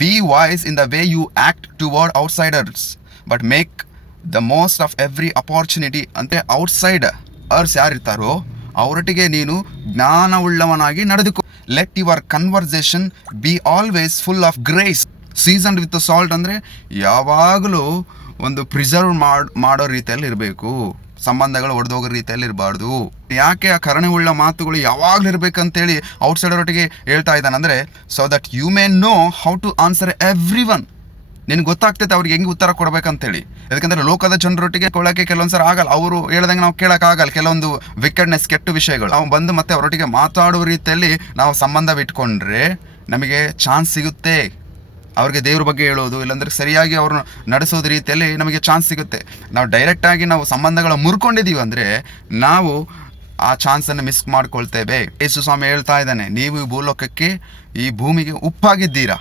B wise in the way you act toward outsiders but make the most of every opportunity. ಅಂತೆ outsiders ಯಾರಿರ್ತಾರೋ ಅವರೊಟ್ಟಿಗೆ ನೀನು ಜ್ಞಾನವುಳ್ಳವನಾಗಿ ನಡೆದುಕೋ. Let your conversation be always full of grace seasoned with salt. ಅಂದರೆ ಯಾವಾಗಲೂ ಒಂದು preserve ಮಾಡೋ ರೀತಿಯಲ್ಲಿ ಇರಬೇಕು, ಸಂಬಂಧಗಳು ಒಡೆದೋಗೋ ರೀತಿಯಲ್ಲಿ ಇರಬಾರ್ದು. ಯಾಕೆ ಆ ಕರುಣೆಯುಳ್ಳ ಮಾತುಗಳು ಯಾವಾಗಲೂ ಇರಬೇಕಂತೇಳಿ ಔಟ್ಸೈಡರ್ ಒಟ್ಟಿಗೆ ಹೇಳ್ತಾ ಇದ್ದಾನೆ ಅಂದರೆ, so that you may know how to answer everyone. ನಿನ್ಗೆ ಗೊತ್ತಾಗ್ತೈತೆ ಅವ್ರಿಗೆ ಹೆಂಗೆ ಉತ್ತರ ಕೊಡ್ಬೇಕಂತೇಳಿ. ಯಾಕಂದರೆ ಲೋಕದ ಜನರೊಟ್ಟಿಗೆ ಕೊಡೋಕ್ಕೆ ಕೆಲವೊಂದ್ಸರ ಆಗಲ್ಲ, ಅವರು ಹೇಳ್ದಂಗೆ ನಾವು ಕೇಳೋಕ್ಕಾಗಲ್ಲ. ಕೆಲವೊಂದು ವಿಕೆಟ್ನೆಸ್, ಕೆಟ್ಟ ವಿಷಯಗಳು ನಾವು ಬಂದು ಮತ್ತೆ ಅವರೊಟ್ಟಿಗೆ ಮಾತಾಡುವ ರೀತಿಯಲ್ಲಿ ನಾವು ಸಂಬಂಧ ಬಿಟ್ಕೊಂಡ್ರೆ ನಮಗೆ ಚಾನ್ಸ್ ಸಿಗುತ್ತೆ ಅವ್ರಿಗೆ ದೇವ್ರ ಬಗ್ಗೆ ಹೇಳೋದು, ಇಲ್ಲಾಂದರೆ ಸರಿಯಾಗಿ ಅವ್ರನ್ನ ನಡೆಸೋದು ರೀತಿಯಲ್ಲಿ ನಮಗೆ ಚಾನ್ಸ್ ಸಿಗುತ್ತೆ. ನಾವು ಡೈರೆಕ್ಟಾಗಿ ನಾವು ಸಂಬಂಧಗಳ ಮುರ್ಕೊಂಡಿದ್ದೀವಿ ಅಂದರೆ ನಾವು ಆ ಚಾನ್ಸನ್ನು ಮಿಸ್ ಮಾಡ್ಕೊಳ್ತೇವೆ. ಯೇಸು ಸ್ವಾಮಿ ಹೇಳ್ತಾ ಇದ್ದಾನೆ, ನೀವು ಈ ಭೂಲೋಕಕ್ಕೆ, ಈ ಭೂಮಿಗೆ ಉಪ್ಪಾಗಿದ್ದೀರಾ.